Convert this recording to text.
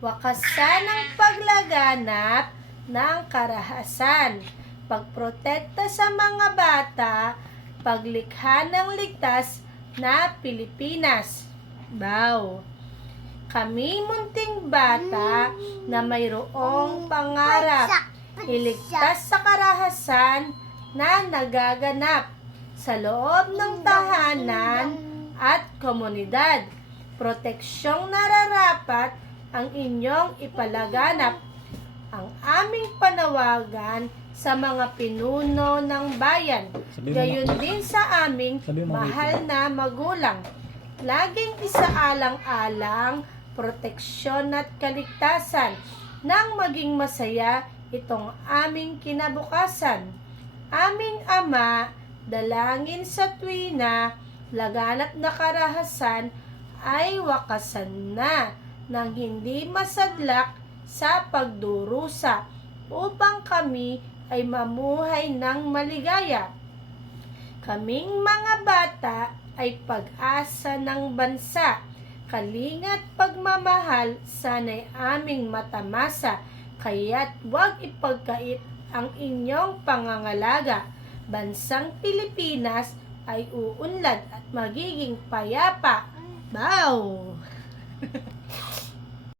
wakasan ang paglaganap ng karahasan, pagprotekta sa mga bata, paglikha ng ligtas na Pilipinas. Wow! Kami munting bata na mayroong pangarap, iligtas sa karahasan na nagaganap sa loob ng tahanan at komunidad. Proteksyong nararapat ang inyong ipalaganap. Ang aming panawagan sa mga pinuno ng bayan, gayon din sa aming mahal na magulang. Laging isaalang-alang proteksyon at kaligtasan nang maging masaya itong aming kinabukasan. Aming Ama, dalangin sa tuwina, laganap na karahasan ay wakasan na nang hindi masadlak sa pagdurusa upang kami ay mamuhay ng maligaya. Kaming mga bata ay pag-asa ng bansa. Kalingat pagmamahal sana'y aming matamasa, kaya't huwag ipagkait ang inyong pangangalaga. Bansang Pilipinas ay uunlad at magiging payapa. Wow!